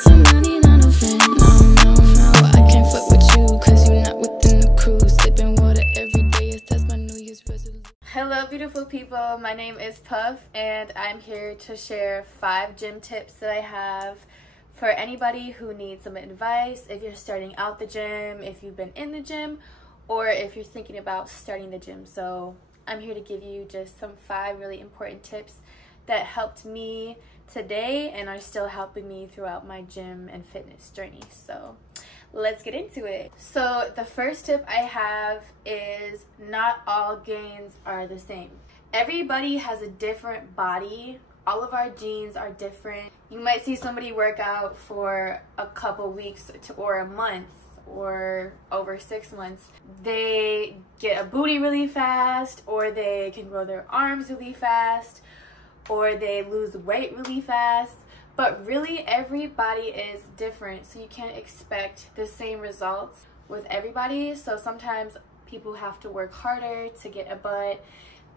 some money, not no friend. No, I can't fuck with you, cause you're not within the crew. Sipping water every day, yes, that's my New Year's resolution. Hello beautiful people, my name is Puff and I'm here to share 5 gym tips that I have for anybody who needs some advice. If you're starting out the gym, if you've been in the gym, or if you're thinking about starting the gym. So I'm here to give you just some 5 really important tips that helped me today and are still helping me throughout my gym and fitness journey. So let's get into it. So the first tip I have is not all gains are the same. Everybody has a different body. All of our genes are different. You might see somebody work out for a couple weeks or a month or over 6 months. They get a booty really fast, or they can grow their arms really fast, or they lose weight really fast. But really everybody is different, so you can't expect the same results with everybody. So sometimes people have to work harder to get a butt.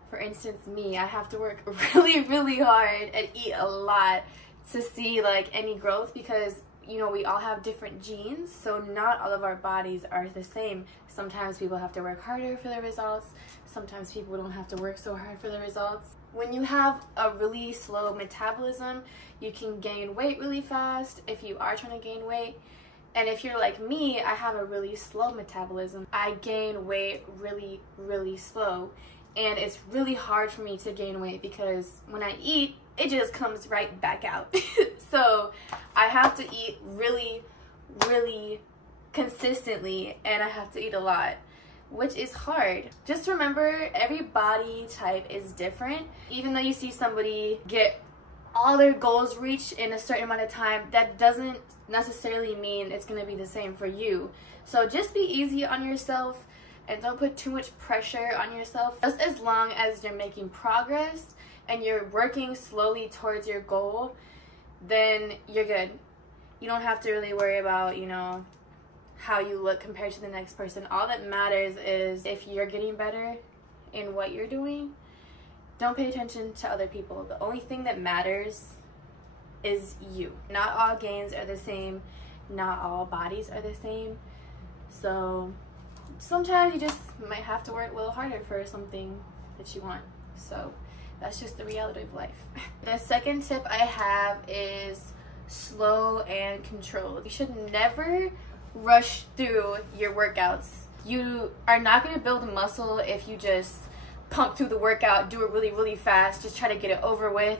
For instance, me, I have to work really hard and eat a lot to see like any growth, because you know, we all have different genes, so not all of our bodies are the same. Sometimes people have to work harder for the results. Sometimes people don't have to work so hard for the results. When you have a really slow metabolism, you can gain weight really fast if you are trying to gain weight. And if you're like me, I have a really slow metabolism. I gain weight really slow. And it's really hard for me to gain weight because when I eat, it just comes right back out. So I have to eat really consistently, and I have to eat a lot, which is hard. Just remember, every body type is different. Even though you see somebody get all their goals reached in a certain amount of time, that doesn't necessarily mean it's gonna be the same for you. So just be easy on yourself and don't put too much pressure on yourself. Just as long as you're making progress and you're working slowly towards your goal, then you're good. You don't have to really worry about, you know, how you look compared to the next person. All that matters is if you're getting better in what you're doing. Don't pay attention to other people. The only thing that matters is you. Not all gains are the same. Not all bodies are the same. So sometimes you just might have to work a little harder for something that you want. So that's just the reality of life. The second tip I have is slow and controlled. You should never rush through your workouts. You are not going to build muscle if you just pump through the workout, do it really fast, just try to get it over with,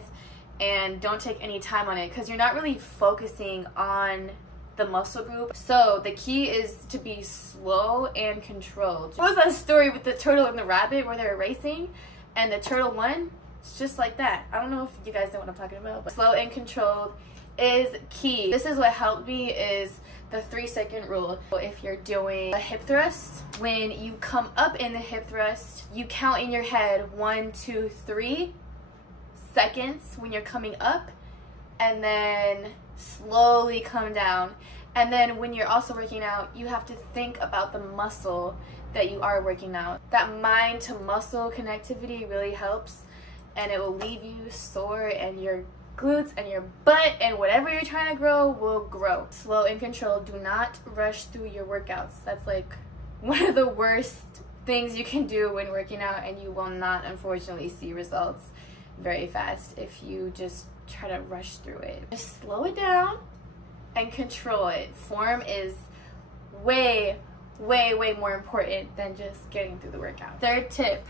and don't take any time on it, because you're not really focusing on the muscle group. So the key is to be slow and controlled. There was a story with the turtle and the rabbit where they were racing and the turtle won. It's just like that. I don't know if you guys know what I'm talking about, but slow and controlled is key. This is what helped me, is the 3-second rule. If you're doing a hip thrust, when you come up in the hip thrust, you count in your head 1, 2, 3 seconds when you're coming up, and then slowly come down. And then when you're also working out, you have to think about the muscle that you are working out. That mind to muscle connectivity really helps, and it will leave you sore, and your glutes and your butt and whatever you're trying to grow will grow. Slow and controlled. Do not rush through your workouts. That's like one of the worst things you can do when working out, and you will not, unfortunately, see results very fast if you just try to rush through it. Just slow it down and control it. Form is way more important than just getting through the workout. Third tip,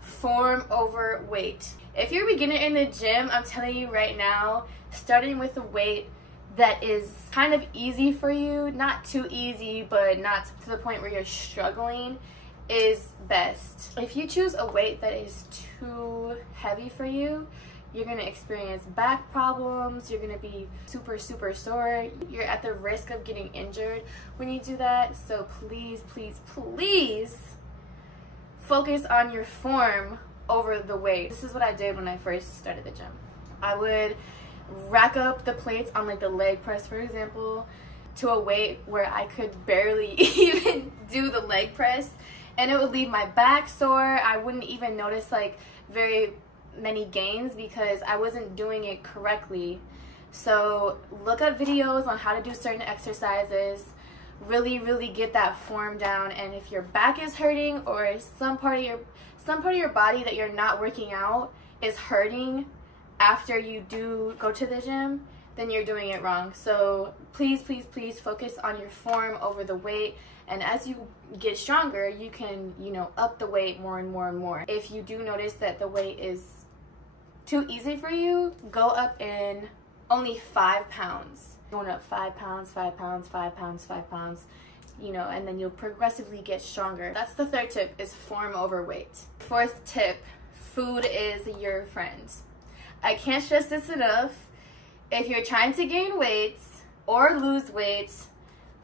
form over weight. If you're a beginner in the gym, I'm telling you right now, starting with a weight that is kind of easy for you, not too easy, but not to the point where you're struggling, is best. If you choose a weight that is too heavy for you, you're going to experience back problems, you're going to be super sore, you're at the risk of getting injured when you do that. So please focus on your form over the weight. This is what I did when I first started the gym. I would rack up the plates on like the leg press, for example, to a weight where I could barely even do the leg press, and it would leave my back sore. I wouldn't even notice like very many gains because I wasn't doing it correctly. So look up videos on how to do certain exercises, really get that form down. And if your back is hurting or some part of your body that you're not working out is hurting after you do go to the gym, then you're doing it wrong. So please focus on your form over the weight, and as you get stronger, you can, you know, up the weight more and more. If you do notice that the weight is too easy for you, go up in only 5 pounds. Going up 5 pounds, 5 pounds, 5 pounds, 5 pounds, you know, and then you'll progressively get stronger. That's the third tip, is form over weight. Fourth tip, food is your friend. I can't stress this enough. If you're trying to gain weight or lose weight,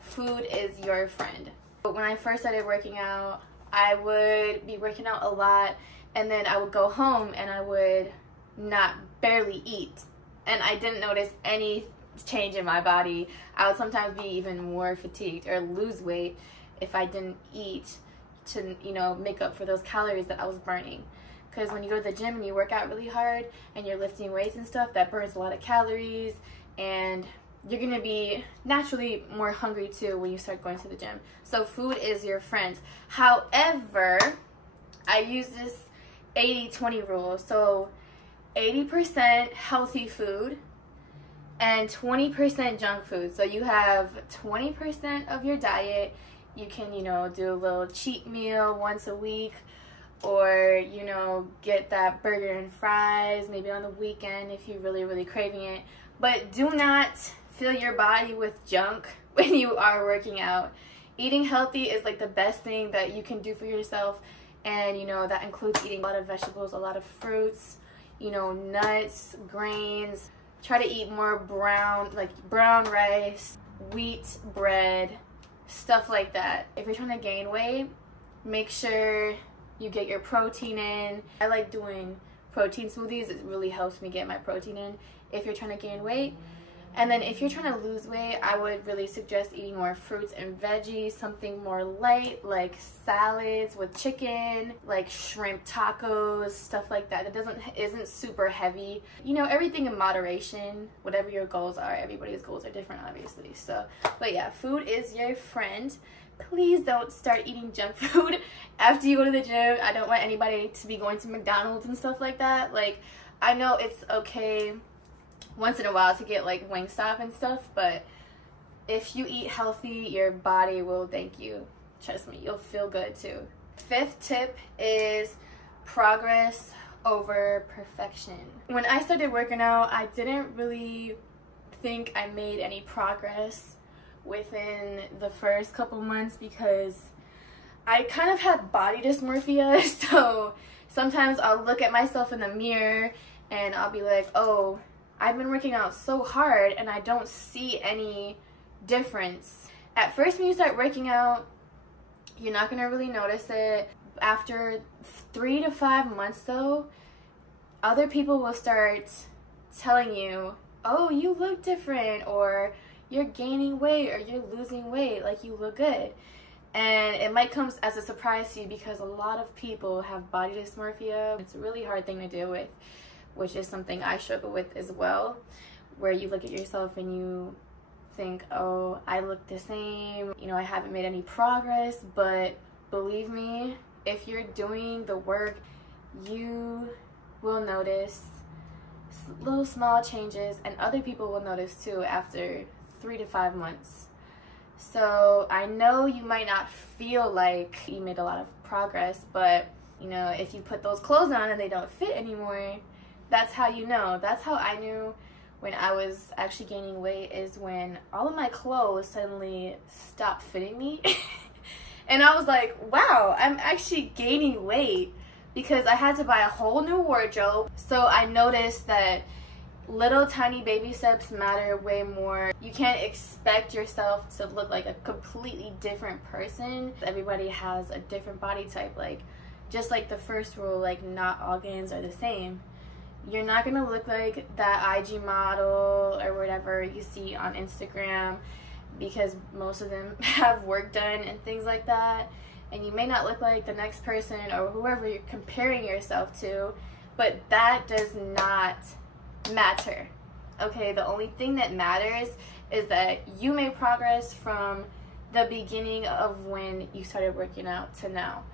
food is your friend. But when I first started working out, I would be working out a lot, and then I would go home and I would barely eat, and I didn't notice any change in my body. I would sometimes be even more fatigued or lose weight if I didn't eat to, you know, make up for those calories that I was burning. Because when you go to the gym and you work out really hard and you're lifting weights and stuff, that burns a lot of calories, and you're gonna be naturally more hungry too when you start going to the gym. So food is your friend. However, I use this 80-20 rule. So 80% healthy food and 20% junk food. So you have 20% of your diet. You can, you know, do a little cheat meal once a week, or, you know, get that burger and fries maybe on the weekend if you're really craving it. But do not fill your body with junk when you are working out. Eating healthy is like the best thing that you can do for yourself, and, you know, that includes eating a lot of vegetables, a lot of fruits, you know, nuts, grains. Try to eat more brown rice, wheat bread, stuff like that. If you're trying to gain weight, make sure you get your protein in. I like doing protein smoothies. It really helps me get my protein in if you're trying to gain weight. And then if you're trying to lose weight, I would really suggest eating more fruits and veggies, something more light, like salads with chicken, like shrimp tacos, stuff like that. That isn't super heavy. You know, everything in moderation, whatever your goals are. Everybody's goals are different, obviously. So, but yeah, food is your friend. Please don't start eating junk food after you go to the gym. I don't want anybody to be going to McDonald's and stuff like that. Like, I know it's okay once in a while to get like Wingstop and stuff, but if you eat healthy, your body will thank you. Trust me, you'll feel good too. Fifth tip is progress over perfection. When I started working out, I didn't really think I made any progress within the first couple months because I kind of had body dysmorphia. So sometimes I'll look at myself in the mirror and I'll be like, oh, I've been working out so hard and I don't see any difference. At first, when you start working out, you're not gonna really notice it. After 3 to 5 months though, other people will start telling you, oh, you look different, or you're gaining weight, or you're losing weight, like you look good. And it might come as a surprise to you because a lot of people have body dysmorphia. It's a really hard thing to deal with, which is something I struggle with as well, where you look at yourself and you think, oh, I look the same, you know, I haven't made any progress. But believe me, if you're doing the work, you will notice little small changes, and other people will notice too after 3 to 5 months. So I know you might not feel like you made a lot of progress, but you know, if you put those clothes on and they don't fit anymore, that's how you know. That's how I knew when I was actually gaining weight, is when all of my clothes suddenly stopped fitting me. And I was like, wow, I'm actually gaining weight, because I had to buy a whole new wardrobe. So I noticed that little tiny baby steps matter way more. You can't expect yourself to look like a completely different person. Everybody has a different body type. Like, just like the first rule, like not all gains are the same. You're not gonna look like that IG model or whatever you see on Instagram, because most of them have work done and things like that. And you may not look like the next person or whoever you're comparing yourself to, but that does not matter. Okay, the only thing that matters is that you made progress from the beginning of when you started working out to now.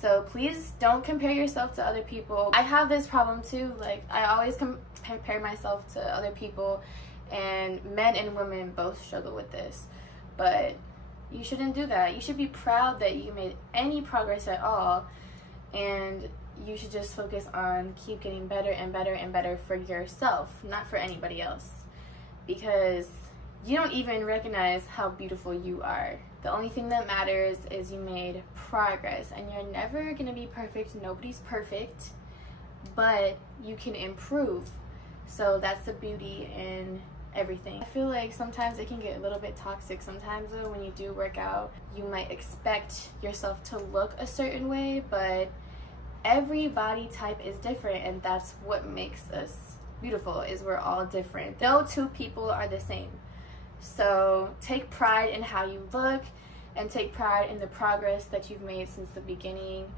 So please don't compare yourself to other people. I have this problem too. Like, I always compare myself to other people, and men and women both struggle with this. But you shouldn't do that. You should be proud that you made any progress at all, and you should just focus on keep getting better and better and better for yourself, not for anybody else, because you don't even recognize how beautiful you are. The only thing that matters is you made progress, and you're never gonna be perfect. Nobody's perfect, but you can improve. So that's the beauty in everything. I feel like sometimes it can get a little bit toxic. Sometimes when you do work out, you might expect yourself to look a certain way, but every body type is different, and that's what makes us beautiful, is we're all different. No two people are the same. So take pride in how you look, and take pride in the progress that you've made since the beginning.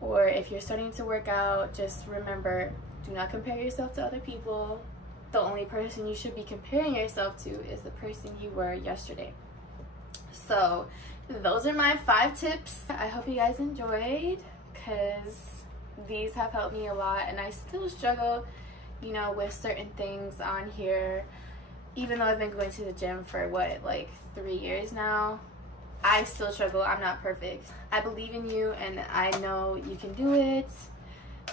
Or if you're starting to work out, just remember, do not compare yourself to other people. The only person you should be comparing yourself to is the person you were yesterday. So those are my 5 tips. I hope you guys enjoyed, because these have helped me a lot, and I still struggle, you know, with certain things on here. Even though I've been going to the gym for what, like 3 years now, I still struggle. I'm not perfect. I believe in you, and I know you can do it.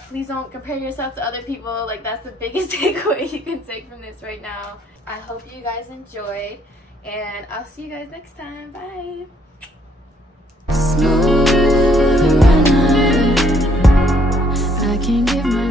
Please don't compare yourself to other people. Like, that's the biggest takeaway you can take from this right now. I hope you guys enjoyed, and I'll see you guys next time. Bye. Smooth runner, I can give my